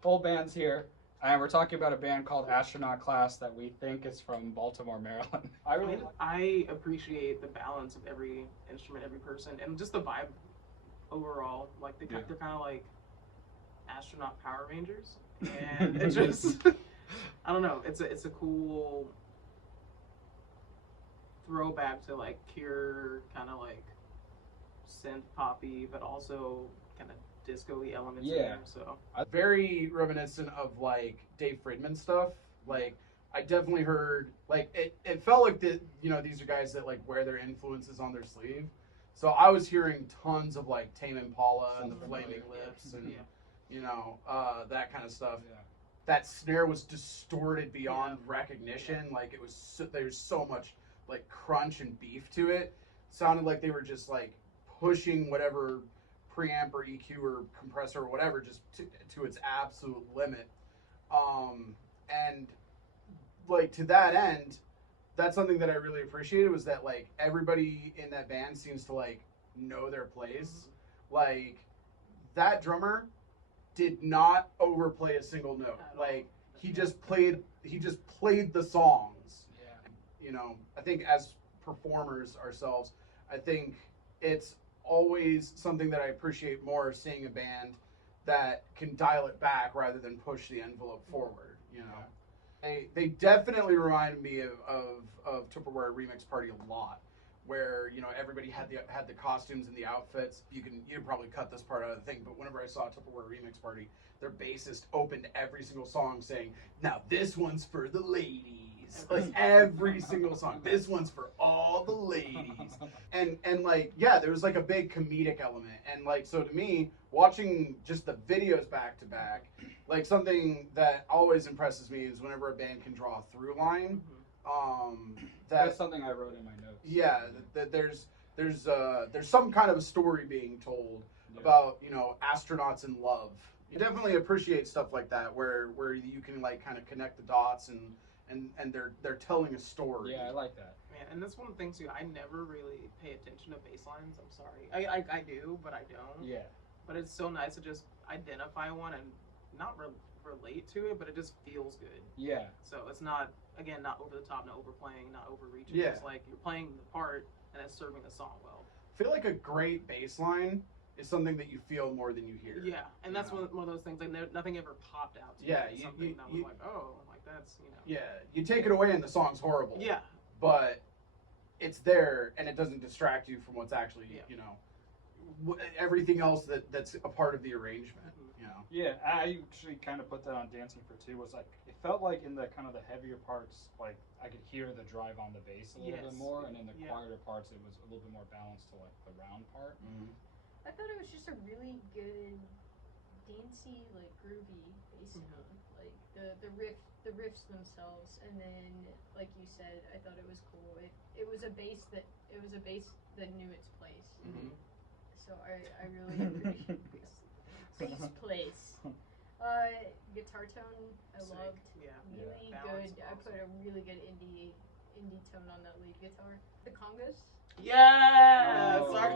full band's here, and we're talking about a band called Astronaut Class that we think is from Baltimore, Maryland. I appreciate the balance of every instrument, every person, and just the vibe overall. Like they're kind of like astronaut Power Rangers, and it just I don't know. It's a cool throwback to like pure kind of like synth poppy, but also kind of disco-y elements in there. So very reminiscent of like Dave Friedman stuff. Like I definitely heard like it felt like these are guys that like wear their influences on their sleeve. So I was hearing tons of like Tame Impala and the Flaming Lips and that kind of stuff. Yeah. That snare was distorted beyond recognition. Like it was there's so much like crunch and beef to it. Sounded like they were just like pushing whatever preamp or EQ or compressor or whatever just to its absolute limit. And like to that end, that's something that I really appreciated was that like everybody in that band seems to like know their place. Like that drummer did not overplay a single note. Like he just played the songs. Yeah. I think as performers ourselves, I think it's always something that I appreciate more seeing a band that can dial it back rather than push the envelope forward. They definitely remind me of Tupperware Remix Party a lot, where everybody had the costumes and the outfits. You can probably cut this part out of the thing, but whenever I saw Tupperware Remix Party, their bassist opened every single song saying, "Now this one's for the ladies." Like every single song, this one's for all the ladies, and like there was like a big comedic element, and like so to me, watching just the videos back to back, like something that always impresses me is whenever a band can draw a through line. That's something I wrote in my notes. Yeah, that there's some kind of a story being told about astronauts in love. You definitely appreciate stuff like that where you can like kind of connect the dots and they're telling a story. Yeah, I like that. Man, and that's one thing too. I never really pay attention to bass lines. I'm sorry. I do, but I don't. Yeah. But it's so nice to just identify one and not relate to it, but it just feels good. Yeah. So it's not over the top, not overplaying, not overreaching. Yeah. It's like you're playing the part and it's serving the song well. I feel like a great bass line is something that you feel more than you hear. Yeah, and that's one of those things. Like nothing ever popped out to me. Yeah, Something that was like, oh, like that's Yeah, you take it away and the song's horrible. Yeah. But it's there and it doesn't distract you from what's actually everything else that's a part of the arrangement. Yeah, I actually kind of put that on Dancing for Two. Was like it felt like in the kind of the heavier parts, like I could hear the drive on the bass a little bit more, and in the quieter parts, it was a little bit more balanced to like the round part. Mm-hmm. I thought it was just a really good, dancey, like groovy bass sound. Like the riffs themselves, and then like you said, I thought it was cool. It was a bass that knew its place. Mm-hmm. So I really appreciate bass place. Guitar tone I loved. Yeah. Really good. I put a really good indie tone on that lead guitar. The congas. Yeah. Oh, Sorry.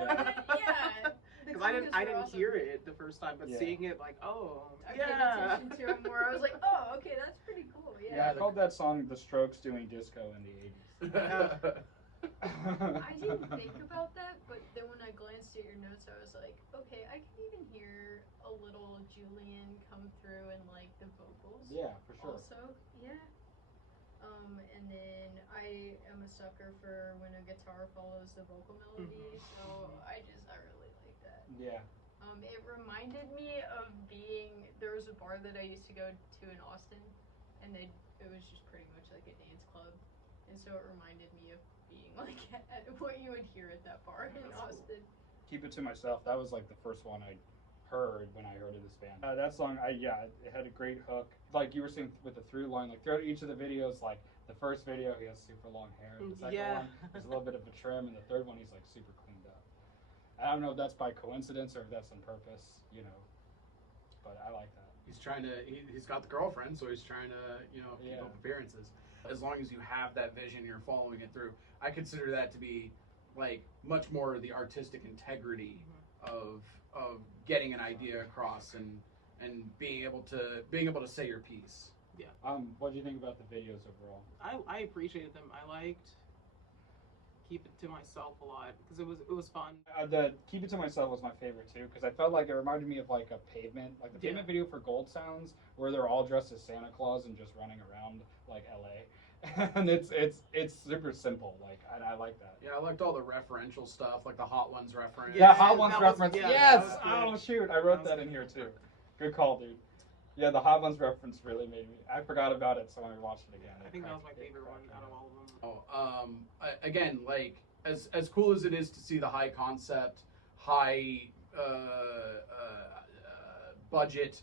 Yeah. Because I didn't hear it the first time, but seeing it like, I paid attention to it more. I was like, oh, okay, that's pretty cool. Yeah, I called that song "The Strokes Doing Disco" in the '80s. I didn't think about that, but then when I glanced at your notes, I was like, okay, I can even hear a little Julian come through in like the vocals. Yeah, for sure. Also, yeah. And then I am a sucker for when a guitar follows the vocal melody, so I really like that. Yeah. It reminded me of there was a bar that I used to go to in Austin, and it was just pretty much like a dance club, and so it reminded me of being like at what you would hear at that bar in Austin. Keep it to myself. That was like the first one I heard when I heard of this band. That song, it had a great hook. Like you were saying with the through line, like throughout each of the videos, like the first video he has super long hair, and the second one there's a little bit of a trim, and the third one he's like super cleaned up. I don't know if that's by coincidence or if that's on purpose, but I like that. He's trying to. He's got the girlfriend, so he's trying to keep up appearances. As long as you have that vision, you're following it through. I consider that to be like much more the artistic integrity of getting an idea across and and being able to say your piece. What do you think about the videos overall? I appreciated them. I liked Keep It to Myself a lot because it was fun. The Keep It to Myself was my favorite too because I felt like it reminded me of like a Pavement, like the Pavement video for Gold Sounds, where they're all dressed as Santa Claus and just running around like LA, and it's super simple. Like I like that. Yeah, I liked all the referential stuff, like the Hot Ones reference. Yeah, Hot Ones that was- reference. yeah, Yes. that was Oh shoot, I wrote that in here too. Good call, dude. Yeah, the Hot Ones reference really made me. I forgot about it, so I watched it again. I think that was my favorite one out of all of them. Again, like as cool as it is to see the high concept, high budget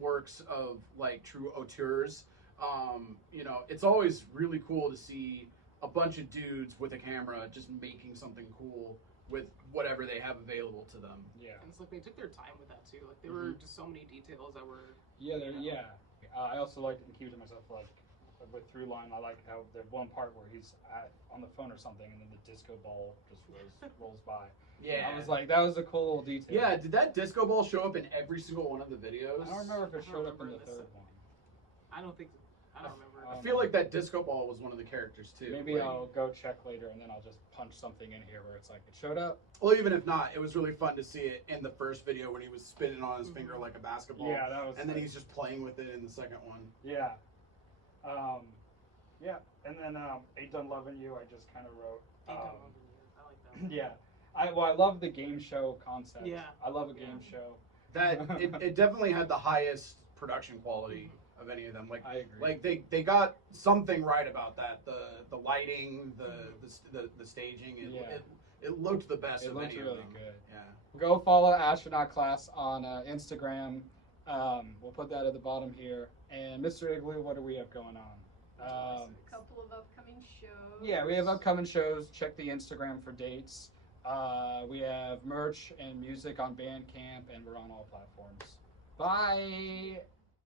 works of like true auteurs, you know, it's always really cool to see a bunch of dudes with a camera just making something cool with whatever they have available to them. Yeah. And it's like they took their time with that too. Like there were just so many details that were. Yeah, you know. yeah. I also liked it and Keep It to Myself, like with Throughline. I like how there's one part where he's on the phone or something, and then the disco ball just rolls by. Yeah. I was like, that was a cool little detail. Yeah, did that disco ball show up in every single one of the videos? I don't remember if it I showed don't up in the remember this. third one. I don't think. I don't remember. I feel like that disco ball was one of the characters too. Maybe like- I'll go check later, and then I'll just punch something in here where it's like it showed up. Well, even if not, it was really fun to see it in the first video when he was spinning on his finger like a basketball. Yeah, that was. And then he's just playing with it in the second one. Yeah. Yeah, and then Ain't Done Loving You, I just kind of wrote. Ain't Done Loving You. I like that one. Yeah. I love the game show concept. Yeah. I love a game show. That it definitely had the highest production quality of any of them. Like I agree. like they got something right about that. The lighting, the staging. It looked the best It of looked any really of them. good. Yeah. Go follow Astronaut Class on Instagram. We'll put that at the bottom here. And Mr. Igloo, what do we have going on? A couple of upcoming shows. Yeah, we have upcoming shows. Check the Instagram for dates. We have merch and music on Bandcamp, and we're on all platforms. Bye!